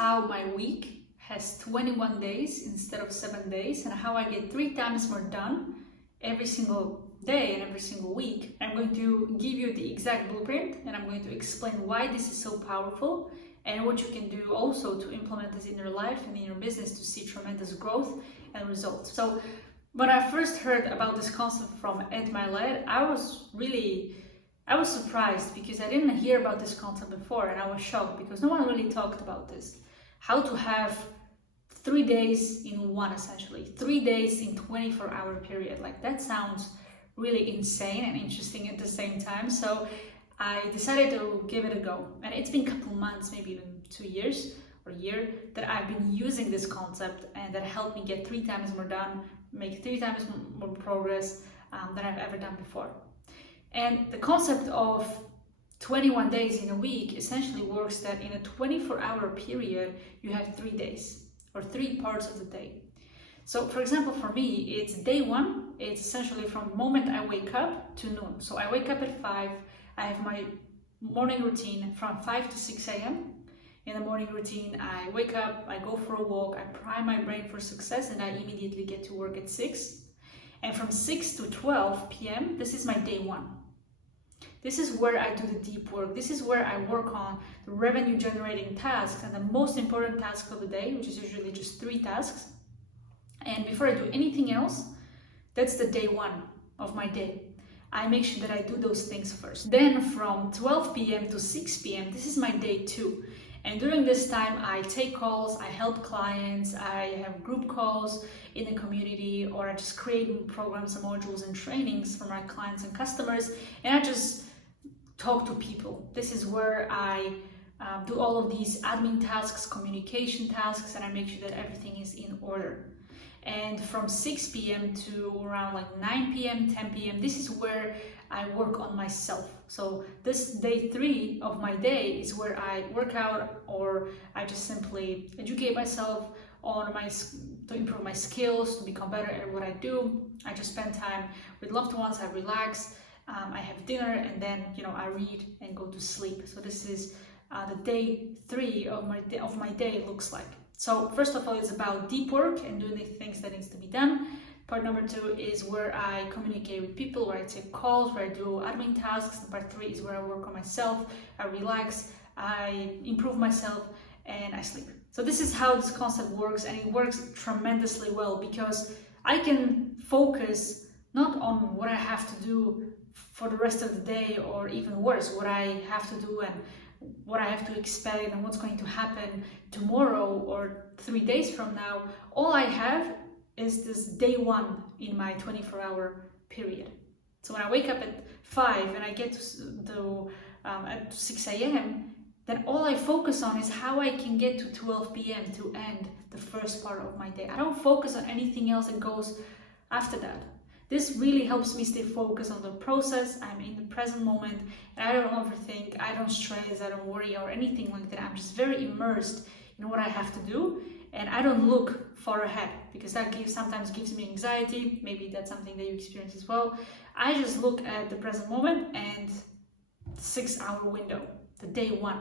how my week has 21 days instead of 7 days, and how I get 3 times more done every single day and every single week. I'm going to give you the exact blueprint, and I'm going to explain why this is so powerful and what you can do also to implement this in your life and in your business to see tremendous growth and results. So when I first heard about this concept from Ed Milet, I was surprised because I didn't hear about this concept before, and I was shocked because no one really talked about this. How to have 3 days in one, essentially 3 days in 24-hour period. Like, that sounds really insane and interesting at the same time. So I decided to give it a go, and it's been a couple months, maybe even 2 years or a year, that I've been using this concept, and that helped me get 3 times more done, make 3 times more progress than I've ever done before. And the concept of 21 days in a week essentially works that in a 24-hour period, you have 3 days or 3 parts of the day. So for example, for me, it's day 1. It's essentially from the moment I wake up to noon. So I wake up at 5. I have my morning routine from 5 to 6 a.m. In the morning routine, I wake up, I go for a walk, I prime my brain for success, and I immediately get to work at 6. And from 6 to 12 p.m., this is my day 1. This is where I do the deep work. This is where I work on the revenue generating tasks and the most important task of the day, which is usually just 3 tasks. And before I do anything else, that's the day 1 of my day. I make sure that I do those things first. Then from 12 p.m. to 6 p.m., this is my day 2. And during this time, I take calls, I help clients, I have group calls in the community, or I just create programs and modules and trainings for my clients and customers, and I just talk to people. This is where I do all of these admin tasks, communication tasks, and I make sure that everything is in order. And from 6 p.m. to around like 9 p.m., 10 p.m., this is where I work on myself. So this day 3 of my day is where I work out, or I just simply educate myself on to improve my skills, to become better at what I do. I just spend time with loved ones, I relax, I have dinner, and then I read and go to sleep. So this is the day 3 of my day looks like. So first of all, it's about deep work and doing the things that needs to be done. Part number 2 is where I communicate with people, where I take calls, where I do admin tasks. And part 3 is where I work on myself, I relax, I improve myself, and I sleep. So this is how this concept works, and it works tremendously well because I can focus not on what I have to do for the rest of the day, or even worse, what I have to do and what I have to expect and what's going to happen tomorrow or 3 days from now. All I have is this day 1 in my 24-hour period. So when I wake up at 5 and I get to at 6 a.m., then all I focus on is how I can get to 12 p.m. to end the first part of my day. I don't focus on anything else that goes after that. This really helps me stay focused on the process. I'm in the present moment, and I don't overthink, I don't stress, I don't worry or anything like that. I'm just very immersed in what I have to do, and I don't look far ahead because that sometimes gives me anxiety. Maybe that's something that you experience as well. I just look at the present moment and the 6-hour window, the day 1.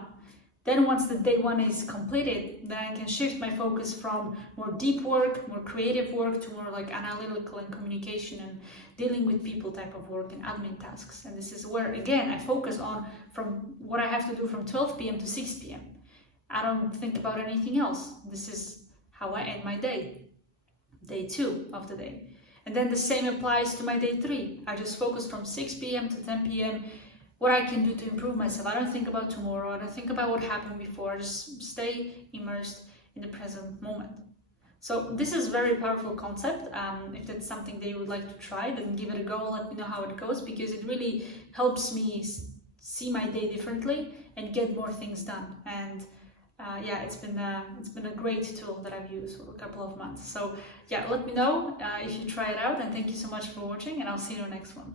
Then once the day 1 is completed, then I can shift my focus from more deep work, more creative work, to more like analytical and communication and dealing with people type of work and admin tasks. And this is where, again, I focus on from what I have to do from 12 p.m. to 6 p.m. I don't think about anything else. This is how I end my day 2 of the day. And then the same applies to my day 3. I just focus from 6 p.m. to 10 p.m. what I can do to improve myself. I don't think about tomorrow. I don't think about what happened before. I just stay immersed in the present moment. So this is a very powerful concept. If that's something that you would like to try, then give it a go and let me know how it goes, because it really helps me see my day differently and get more things done. And yeah, it's been a great tool that I've used for a couple of months. So yeah, let me know if you try it out, and thank you so much for watching, and I'll see you in the next one.